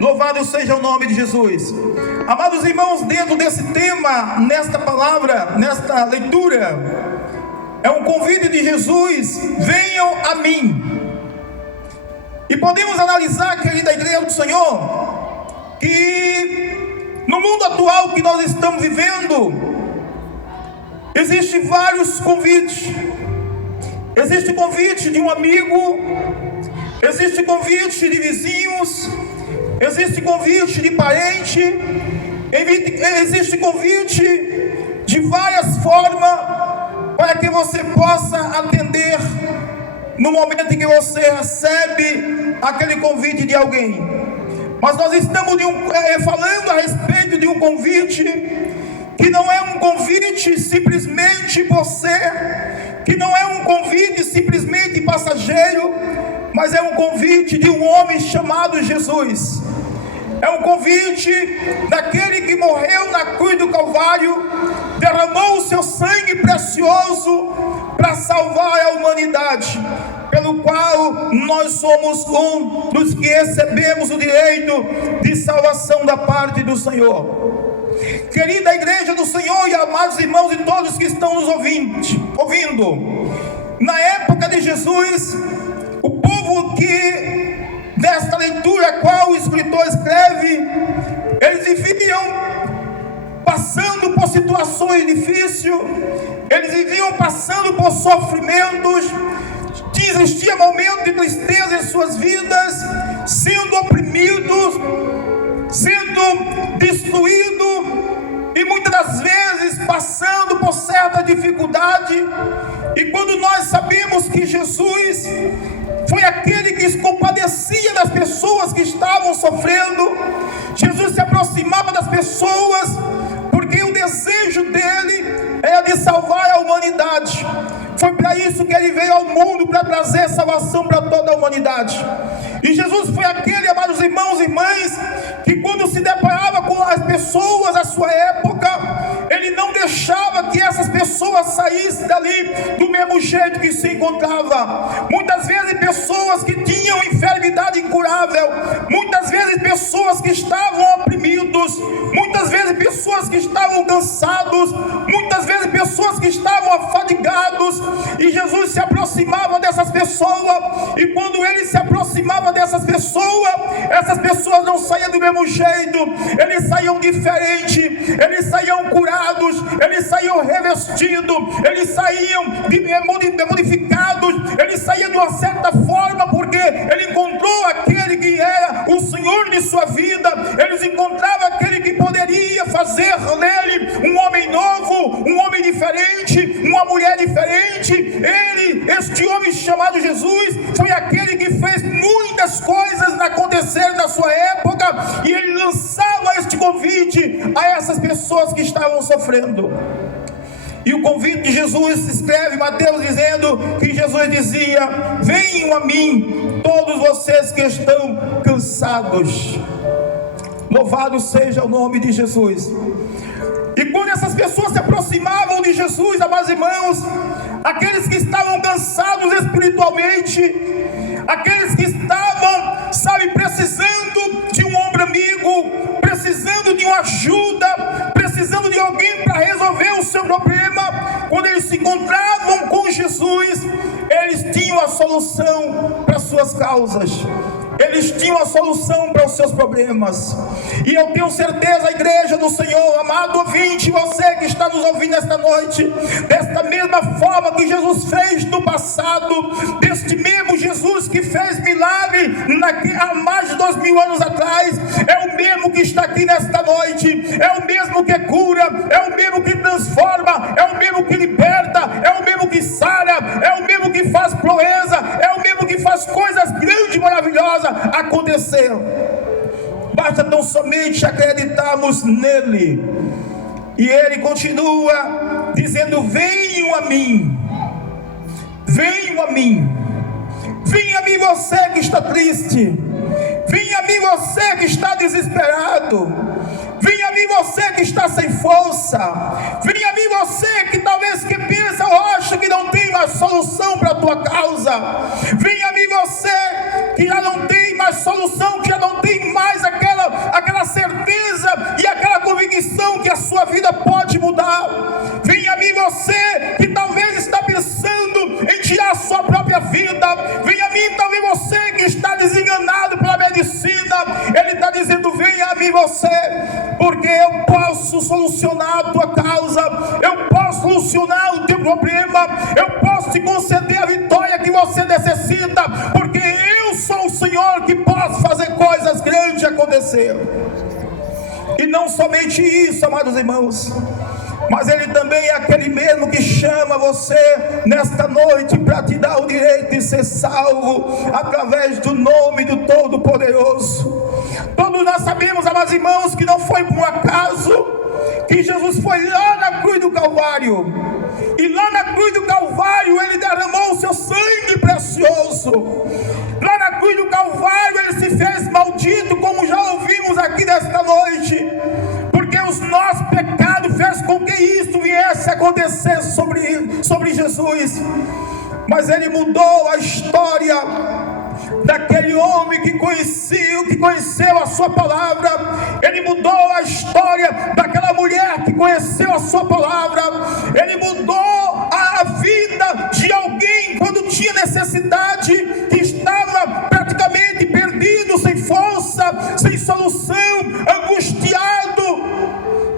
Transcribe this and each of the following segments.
Louvado seja o nome de Jesus. Amados irmãos, dentro desse tema, nesta palavra, nesta leitura, é um convite de Jesus: venham a mim. E podemos analisar, querida igreja do Senhor, que no mundo atual que nós estamos vivendo, existem vários convites. Existe convite de um amigo, existe convite de vizinhos, existe convite de parente, existe convite de várias formas para que você possa atender no momento em que você recebe aquele convite de alguém. Mas nós estamos falando a respeito de um convite que não é um convite simplesmente você, que não é um convite simplesmente passageiro, mas é um convite de um homem chamado Jesus. É um convite daquele que morreu na cruz do Calvário, derramou o seu sangue precioso para salvar a humanidade, pelo qual nós somos um dos que recebemos o direito de salvação da parte do Senhor. Querida igreja do Senhor e amados irmãos e todos que estão nos ouvindo, na época de Jesus, o povo que desta leitura a qual o escritor escreve, eles viviam passando por situações difíceis, eles viviam passando por sofrimentos, existia momentos de tristeza em suas vidas, sendo oprimidos, sendo destruídos, e muitas das vezes passando por certa dificuldade. E quando nós sabemos que Jesus foi aquele que se compadecia das pessoas que estavam sofrendo, Jesus se aproximava das pessoas, porque o desejo dele era de salvar a humanidade. Foi para isso que ele veio ao mundo, para trazer salvação para toda a humanidade. E Jesus foi aquele, amados irmãos e irmãs, que quando se deparava com as pessoas da sua época, ele não deixava que essas pessoas saíssem dali do mesmo jeito que se encontrava. Muitas vezes pessoas que tinham enfermidade incurável, muitas vezes pessoas que estavam oprimidos, muitas vezes pessoas que estavam cansados, muitas vezes pessoas que estavam afadigados, e Jesus se aproximava dessas pessoas. E quando ele se aproximava dessas pessoas, essas pessoas não saíam do mesmo jeito, eles saíam diferente, eles saíam curados, eles saíam revestidos, eles saíam modificados, eles saíam de uma certa forma, porque ele encontrou aquele que era o Senhor de sua vida, eles encontravam aquele que poderia fazer nele um homem novo, um homem diferente, uma mulher diferente. Este homem chamado Jesus, foi aquele que fez muitas coisas acontecer na sua época, e ele lançava este convite a essas pessoas que estavam sofrendo. E o convite de Jesus se escreve em Mateus, dizendo que Jesus dizia: venham a mim todos vocês que estão cansados. Louvado seja o nome de Jesus. E quando essas pessoas se aproximavam de Jesus, amados irmãos, aqueles que estavam cansados espiritualmente, aqueles que estavam, precisando de um ombro amigo, precisando de uma ajuda, precisando de alguém para resolver o seu problema, quando eles se encontravam com Jesus, eles tinham a solução para suas causas. Eles tinham a solução para os seus problemas. E eu tenho certeza, igreja do Senhor, amado ouvinte, você que está nos ouvindo esta noite, desta mesma forma que Jesus fez no passado, deste mesmo Jesus que fez milagre há mais de 2000 anos atrás, é o mesmo que está aqui nesta noite, é o mesmo que cura, é o mesmo que transforma, é o mesmo que liberta, é o mesmo que sara, é o mesmo que faz proeza, é o mesmo que faz coisas grandes e maravilhosas acontecer. Basta tão somente acreditarmos nele. E ele continua dizendo: venham a mim, venham a mim, venha a mim você que está triste, venha a mim você que está desesperado, venha a mim você que está sem força, venha a mim você que talvez que pensa ou acha que não tem mais solução para a tua causa, venha a mim você que já não tem mais solução, que já não tem mais aquela em você, porque eu posso solucionar a tua causa, eu posso solucionar o teu problema, eu posso te conceder a vitória que você necessita, porque eu sou o Senhor que posso fazer coisas grandes acontecer. E não somente isso, amados irmãos, mas Ele também é aquele mesmo que chama você nesta noite para te dar o direito de ser salvo através do nome do Todo-Poderoso. Todos nós sabemos, amados irmãos, que não foi por um acaso que Jesus foi lá na cruz do Calvário, e lá na cruz do Calvário Ele derramou o seu sangue precioso. Lá na cruz do Calvário Ele se fez maldito, como já ouvimos aqui nesta noite, porque os nossos pecados fez com que isso viesse a acontecer sobre Jesus. Mas Ele mudou a história daquele homem que conheceu a sua palavra. Ele mudou a história daquela mulher que conheceu a sua palavra. Ele mudou a vida de alguém quando tinha necessidade, que estava praticamente perdido, sem força, sem solução, angustiado,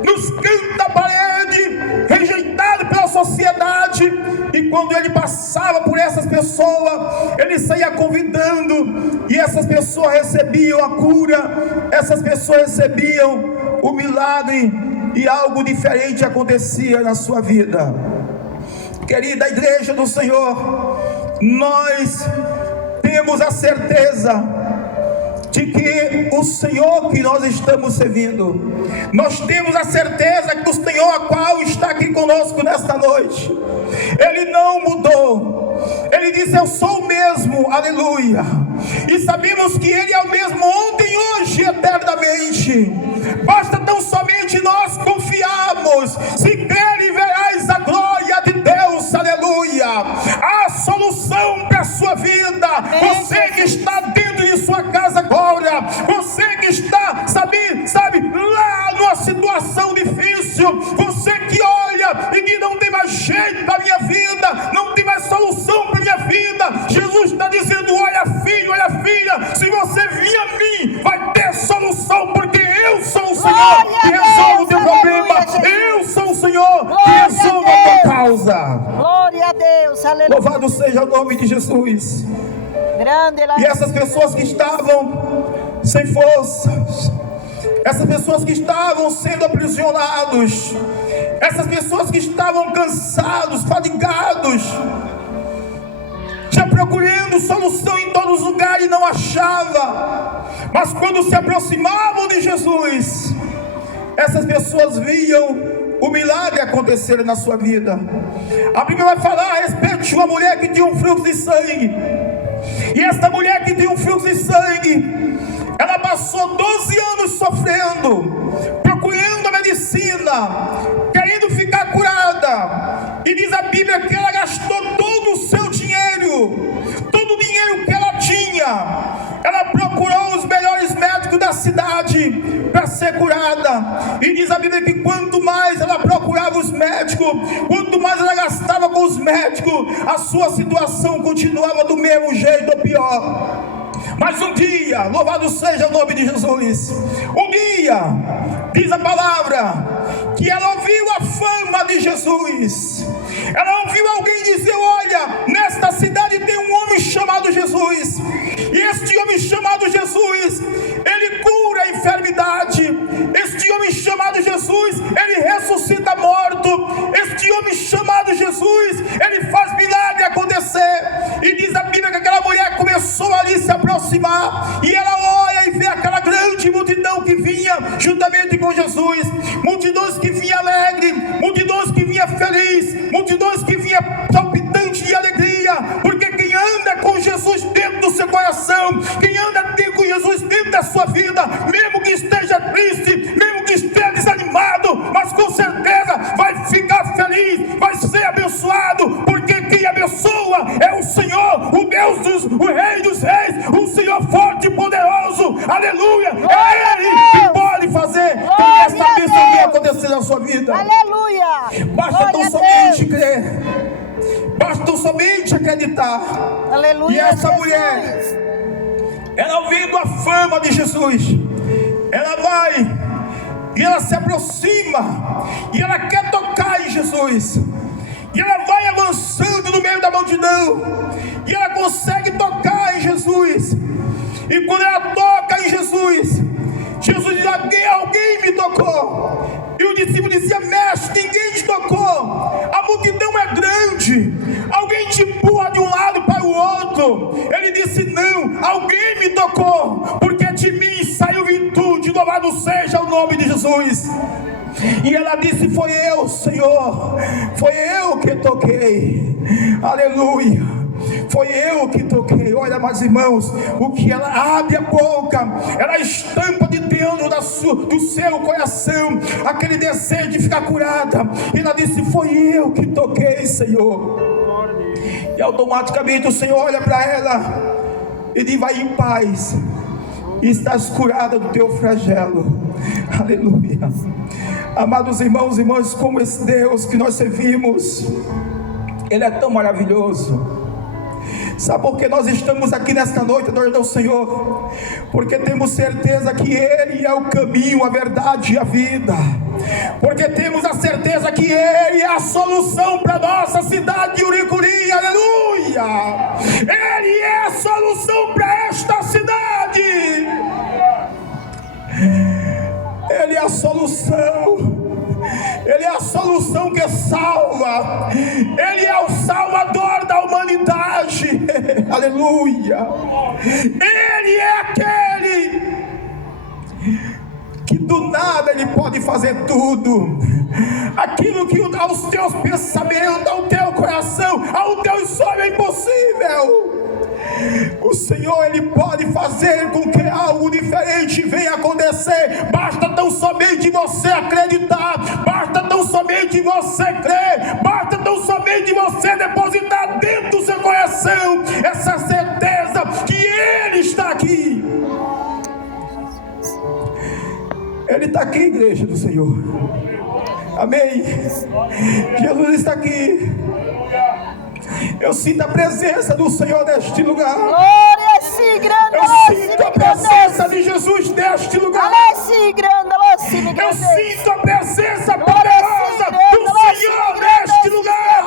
nos cantos da parede, rejeitado pela sociedade. E quando ele passava por essas pessoas, ele saía convidando, e essas pessoas recebiam a cura, essas pessoas recebiam o milagre, e algo diferente acontecia na sua vida. Querida igreja do Senhor, nós temos a certeza de que o Senhor que nós estamos servindo, nós temos a certeza que o Senhor a qual está aqui conosco nesta noite, Ele não mudou. Ele diz: eu sou o mesmo, aleluia. E sabemos que Ele é o mesmo ontem, hoje e eternamente. Basta tão somente nós confiarmos. Se crere, verás a glória de Deus, aleluia. A solução para a sua vida. Você que está dentro de sua casa agora, você que está, sabe, lá numa situação difícil, você que olha e diz: não tem mais jeito para a minha vida, não tem mais solução para a minha vida. Jesus está dizendo: olha filho, olha filha, se você vir a mim, vai ter solução, porque eu sou o Senhor que resolve o teu problema. Eu sou o Senhor que resolve a tua causa. Glória a Deus, aleluia. Louvado seja o nome de Jesus. E essas pessoas que estavam sem forças, essas pessoas que estavam sendo aprisionados, essas pessoas que estavam cansados, fadigados, já procurando solução em todos os lugares e não achava, mas quando se aproximavam de Jesus, essas pessoas viam o milagre acontecer na sua vida. A Bíblia vai falar a respeito de uma mulher que tinha um fluxo de sangue, e esta mulher que tinha um fluxo de sangue, ela passou 12 anos sofrendo, procurando a medicina, querendo ficar curada. E diz a Bíblia que ela gastou todo o seu dinheiro, todo o dinheiro que ela tinha. Ela procurou os melhores médicos da cidade para ser curada. E diz a Bíblia que quanto mais ela procurava os médicos, quanto mais ela gastava com os médicos, a sua situação continuava do mesmo jeito ou pior. Mas um dia, louvado seja o nome de Jesus, um dia, diz a palavra, que ela ouviu a fama de Jesus. Ela ouviu alguém dizer: olha, nesta cidade tem um homem chamado Jesus, e este homem chamado Jesus, ele cura a enfermidade. Este homem chamado Jesus, ele ressuscita morto. Este homem chamado Jesus, ele faz milagre acontecer. E diz a Bíblia que aquela mulher começou ali a se aproximar, e ela olha e vê aquela grande multidão que vinha juntamente com Jesus, multidões que vinha alegre, multidões que vinha feliz, multidões que vinha palpitante de alegria, porque quem anda com Jesus dentro do seu coração, quem anda com Jesus dentro da sua vida, mesmo que esteja triste, mesmo que esteja desanimado, mas com certeza vai ficar feliz, vai ser abençoado, porque quem abençoa é o Senhor, o Deus o Rei dos Reis, o Senhor forte e poderoso, aleluia. É Ele que pode fazer que esta bênção venha acontecer na sua vida. Aleluia. Basta tão somente crer, basta tão somente acreditar. Aleluia. E essa mulher, ela ouvindo a fama de Jesus, ela vai e ela se aproxima e ela quer tocar em Jesus. E ela vai avançando no meio da multidão e ela consegue tocar em Jesus. E quando ela toca em Jesus, Jesus diz: alguém me tocou. E o discípulo dizia: mestre, ninguém te tocou, a multidão é grande, alguém te empurra de um lado para o outro. Ele disse: não, alguém me tocou, porque de mim saiu virtude, louvado seja o nome de Jesus. E ela disse: foi eu, Senhor, foi eu que toquei, aleluia, foi eu que toquei. Olha, meus irmãos, o que ela abre a boca, ela estampa de dentro do seu coração aquele desejo de ficar curada. E ela disse: foi eu que toquei, Senhor. E automaticamente o Senhor olha para ela e diz: vai em paz, e estás curada do teu flagelo. Aleluia. Amados irmãos e irmãs, como esse Deus que nós servimos, Ele é tão maravilhoso. Sabe por que nós estamos aqui nesta noite adorando ao Senhor? Porque temos certeza que Ele é o caminho, a verdade e a vida. Porque temos a certeza que Ele é a solução para a nossa cidade de Uricuri. Aleluia! Ele é a solução para esta cidade. Ele é a solução. Ele é a solução que salva. Ele é o salvador da humanidade. Aleluia. Ele é aquele que do nada Ele pode fazer tudo. Aquilo que aos teus pensamentos, ao teu coração, ao teu sonho é impossível. O Senhor, Ele pode fazer com que algo diferente venha acontecer. Basta tão somente você acreditar, basta tão somente você crer, basta tão somente você depositar dentro do seu coração essa certeza que Ele está aqui. Ele está aqui, igreja do Senhor. Amém. Jesus está aqui. Eu sinto a presença do Senhor neste lugar. Glória, sim, grande. Eu sinto a presença de Jesus neste lugar. Eu sinto a presença poderosa do Senhor neste lugar.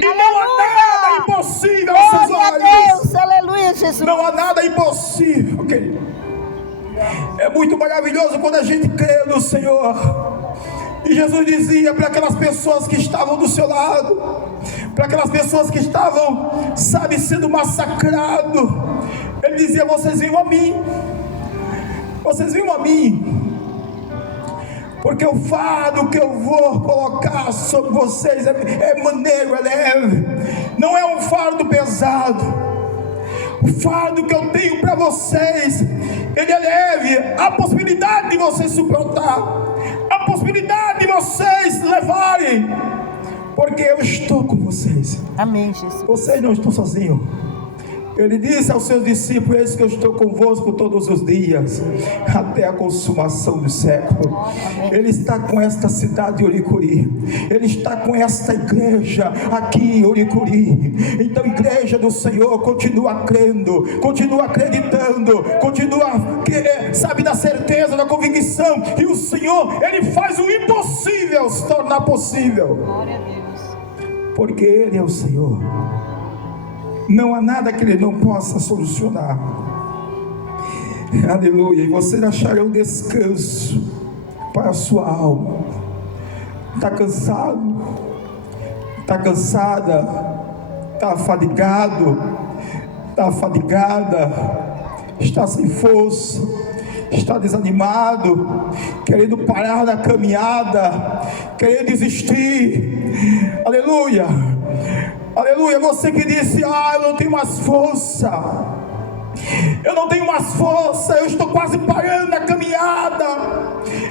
E não há nada impossível aos seus olhos. Deus, aleluia, Jesus. Não há nada impossível. Okay. É muito maravilhoso quando a gente crê no Senhor. E Jesus dizia para aquelas pessoas que estavam do seu lado, para aquelas pessoas que estavam, sabe, sendo massacrados, Ele dizia: vocês venham a mim, vocês venham a mim, porque o fardo que eu vou colocar sobre vocês é maneiro, é leve, não é um fardo pesado. O fardo que eu tenho para vocês, ele é leve. Há possibilidade de vocês suportar, há possibilidade de vocês levarem, porque eu estou com vocês. Amém, Jesus. Vocês não estão sozinhos. Ele disse aos seus discípulos: eis que eu estou convosco todos os dias, até a consumação do século. Ele está com esta cidade de Uricuri. Ele está com esta igreja aqui em Uricuri. Então, igreja do Senhor, continua crendo, continua acreditando, continua, sabe, na certeza, na convicção. E o Senhor, Ele faz o impossível se tornar possível. Glória a Deus. Porque Ele é o Senhor. Não há nada que Ele não possa solucionar. Aleluia. E vocês acharão descanso para a sua alma. Está cansado? Está cansada? Está afadigado? Está afadigada? Está sem força? Está desanimado? Querendo parar na caminhada? Querendo desistir? Aleluia. Aleluia, você que disse: eu não tenho mais força, eu não tenho mais força, eu estou quase parando na caminhada,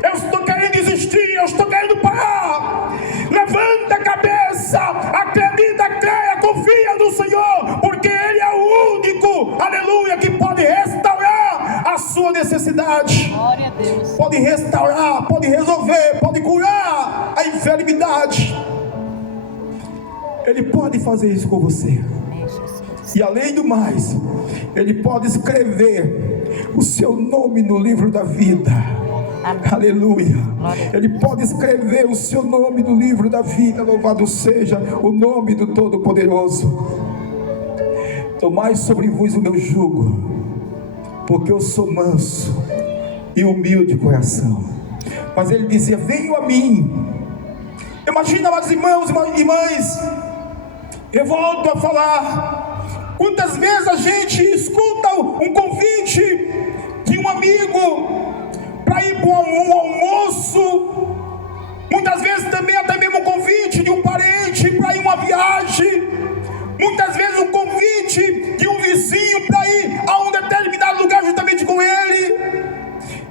eu estou querendo desistir, eu estou querendo parar. Levanta a cabeça, acredita, creia, confia no Senhor, porque Ele é o único, aleluia, que pode restaurar a sua necessidade. Glória a Deus. Pode restaurar, pode resolver, pode curar a enfermidade. Ele pode fazer isso com você. E além do mais, Ele pode escrever o seu nome no livro da vida. Amém. Aleluia. Glória a Deus. Ele pode escrever o seu nome no livro da vida. Louvado seja o nome do Todo-Poderoso. Tomai sobre vós o meu jugo, porque eu sou manso e humilde de coração. Mas ele dizia: venham a mim. Imagina, meus irmãos e mães, eu volto a falar, quantas vezes a gente escuta um convite de um amigo para ir para um almoço, muitas vezes também até mesmo um convite de um parente para ir uma viagem, muitas vezes um convite de um vizinho para ir a um determinado lugar juntamente com ele,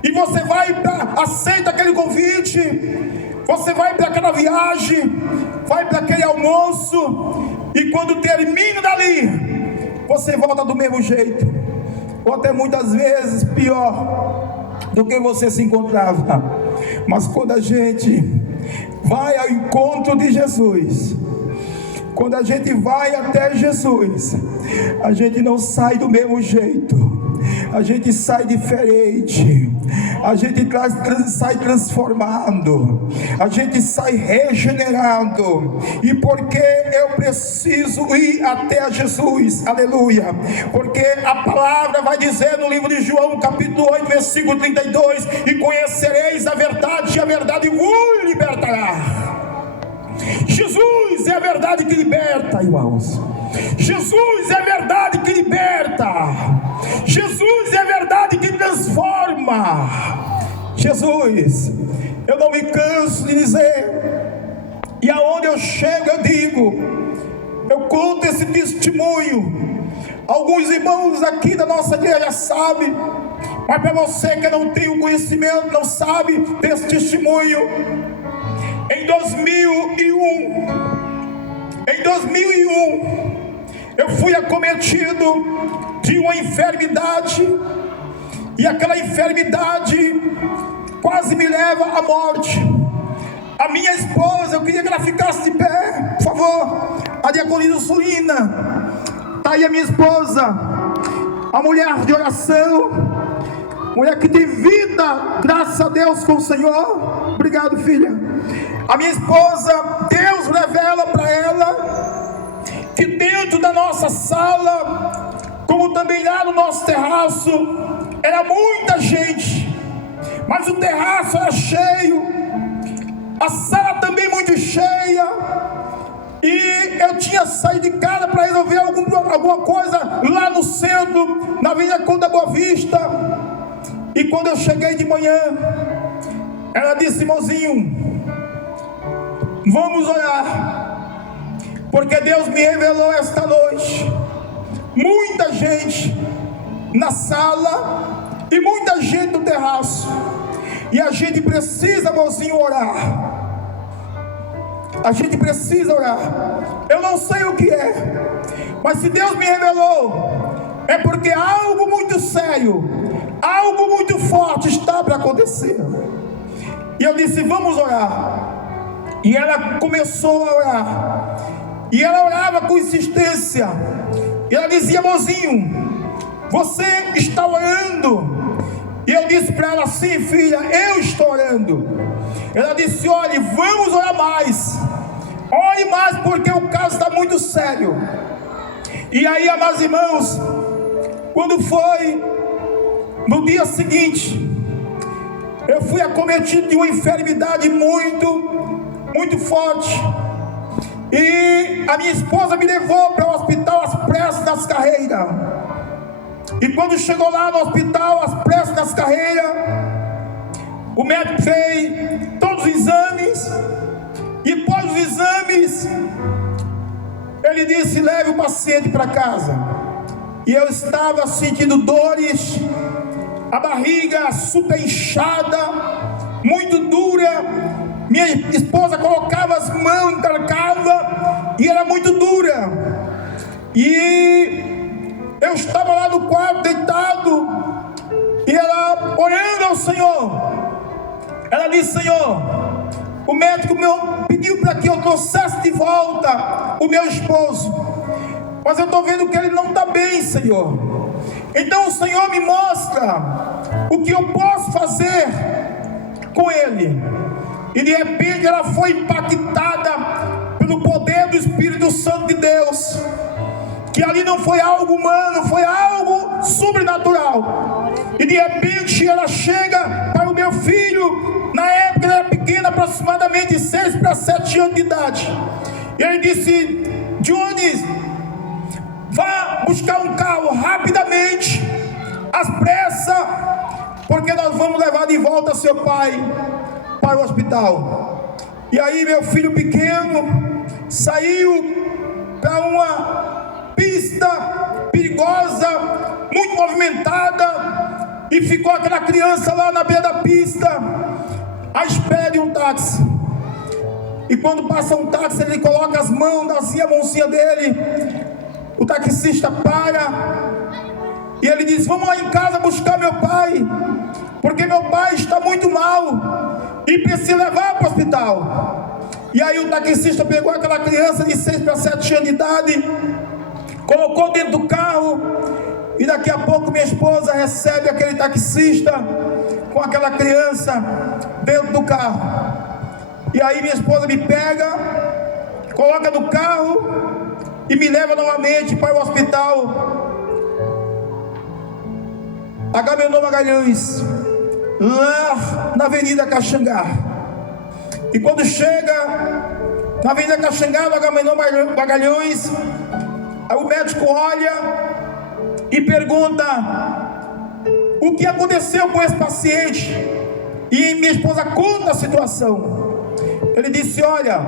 e você vai aceita aquele convite, você vai para aquela viagem, vai para aquele almoço, e quando termina dali, você volta do mesmo jeito, ou até muitas vezes pior do que você se encontrava. Mas quando a gente vai ao encontro de Jesus, quando a gente vai até Jesus, a gente não sai do mesmo jeito, a gente sai diferente, a gente sai transformado, a gente sai regenerado. E porque eu preciso ir até Jesus, aleluia, porque a palavra vai dizer no livro de João, capítulo 8, versículo 32: e conhecereis a verdade, e a verdade vos libertará. Jesus é a verdade que liberta, irmãos. Jesus é a verdade que liberta. Jesus é a verdade que transforma. Jesus, eu não me canso de dizer, e aonde eu chego eu digo, eu conto esse testemunho. Alguns irmãos aqui da nossa igreja sabem, mas para você que não tem o conhecimento, não sabe desse testemunho, em 2001, eu fui acometido de uma enfermidade, e aquela enfermidade quase me leva à morte. A minha esposa, eu queria que ela ficasse de pé, por favor, a diaconisa Sulina, está aí a minha esposa, a mulher de oração, mulher que tem vida, graças a Deus, com o Senhor. Obrigado, filha. A minha esposa, Deus revela para ela que dentro da nossa sala, como também lá no nosso terraço, era muita gente, mas o terraço era cheio, a sala também muito cheia, e eu tinha saído de casa para resolver alguma coisa lá no centro, na Avenida Conde da Boa Vista. E quando eu cheguei de manhã, ela disse: irmãozinho, vamos orar, porque Deus me revelou esta noite muita gente na sala e muita gente no terraço, e a gente precisa, irmãozinho, orar. A gente precisa orar. Eu não sei o que é, mas se Deus me revelou, é porque algo muito sério, algo muito forte está para acontecer. E eu disse: vamos orar. E ela começou a orar, e ela orava com insistência, e ela dizia: irmãozinho, você está orando? E eu disse para ela: sim, filha, eu estou orando. Ela disse: olhe, vamos orar mais, ore mais, porque o caso está muito sério. E aí, amados irmãos, quando foi no dia seguinte, eu fui acometido de uma enfermidade muito forte, e a minha esposa me levou para o hospital às pressas das carreiras. E quando chegou lá no hospital às pressas das carreiras, o médico fez todos os exames, e após os exames ele disse: leve o paciente para casa. E eu estava sentindo dores, a barriga super inchada, muito dura. Minha esposa colocava as mãos, encarcava, e era muito dura. E eu estava lá no quarto deitado, e ela orando ao Senhor. Ela disse: Senhor, o médico pediu para que eu trouxesse de volta o meu esposo, mas eu estou vendo que ele não está bem, Senhor. Então o Senhor me mostra o que eu posso fazer com ele. E de repente ela foi impactada pelo poder do Espírito Santo de Deus, que ali não foi algo humano, foi algo sobrenatural. E de repente ela chega para o meu filho, na época ele era pequeno, aproximadamente 6 para 7 anos de idade. E ele disse: Jones, vá buscar um carro rapidamente, às pressas, porque nós vamos levar de volta seu pai para o hospital. E aí meu filho pequeno saiu para uma pista perigosa, muito movimentada, e ficou aquela criança lá na beira da pista, à espera de um táxi. E quando passa um táxi, ele coloca as mãos assim, a mãozinha dele. O taxista para e ele diz: vamos lá em casa buscar meu pai, porque meu pai está muito mal e precisa levar para o hospital. E aí o taxista pegou aquela criança de 6 para 7 anos de idade, colocou dentro do carro, e daqui a pouco minha esposa recebe aquele taxista com aquela criança dentro do carro. E aí minha esposa me pega, coloca no carro e me leva novamente para o hospital Agamenon Magalhães, lá na Avenida Caxangá. E quando chega na Avenida Caxangá, no Agamenon Magalhães, aí o médico olha e pergunta: o que aconteceu com esse paciente? E minha esposa conta a situação. Ele disse: olha,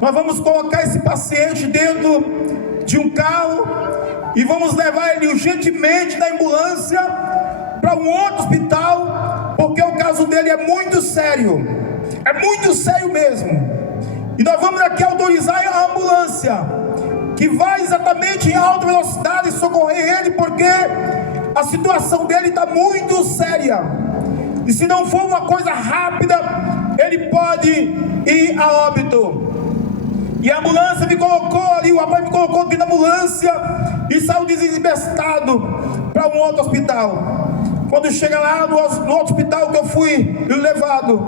nós vamos colocar esse paciente dentro de um carro e vamos levar ele urgentemente na ambulância para um outro hospital, porque o caso dele é muito sério mesmo. E nós vamos aqui autorizar a ambulância, que vai exatamente em alta velocidade socorrer ele, porque a situação dele está muito séria, e se não for uma coisa rápida, ele pode ir a óbito. E a ambulância me colocou ali, o rapaz me colocou dentro da ambulância e saiu desembestado para um outro hospital. Quando chega lá no outro hospital que eu fui levado,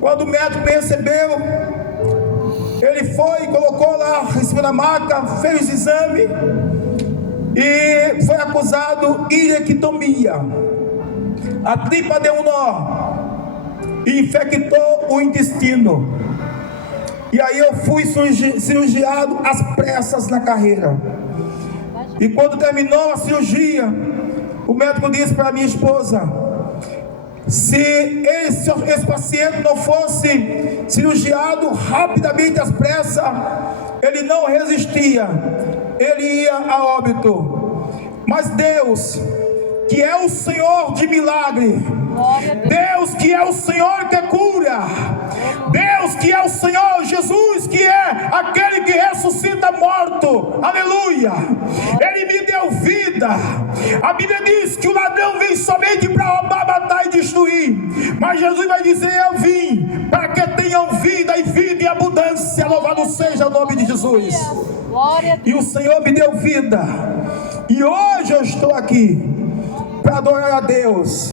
quando o médico me recebeu, ele foi e colocou lá em cima da maca, fez o exame e foi acusado de ilectomia. A tripa deu um nó e infectou o intestino. E aí eu fui cirurgiado às pressas na carreira. E quando terminou a cirurgia, o médico disse para minha esposa: se esse paciente não fosse cirurgiado rapidamente às pressas, ele não resistia, ele ia a óbito. Mas Deus, que é o Senhor de milagre, Deus que é o Senhor que cura, Deus que é o Senhor Jesus, que é aquele que ressuscita morto, aleluia, Ele me deu vida. A Bíblia diz que o ladrão vem somente para roubar, matar e destruir, mas Jesus vai dizer: eu vim para que tenham vida e vida em abundância. Louvado seja o nome de Jesus. E o Senhor me deu vida, e hoje eu estou aqui para adorar a Deus.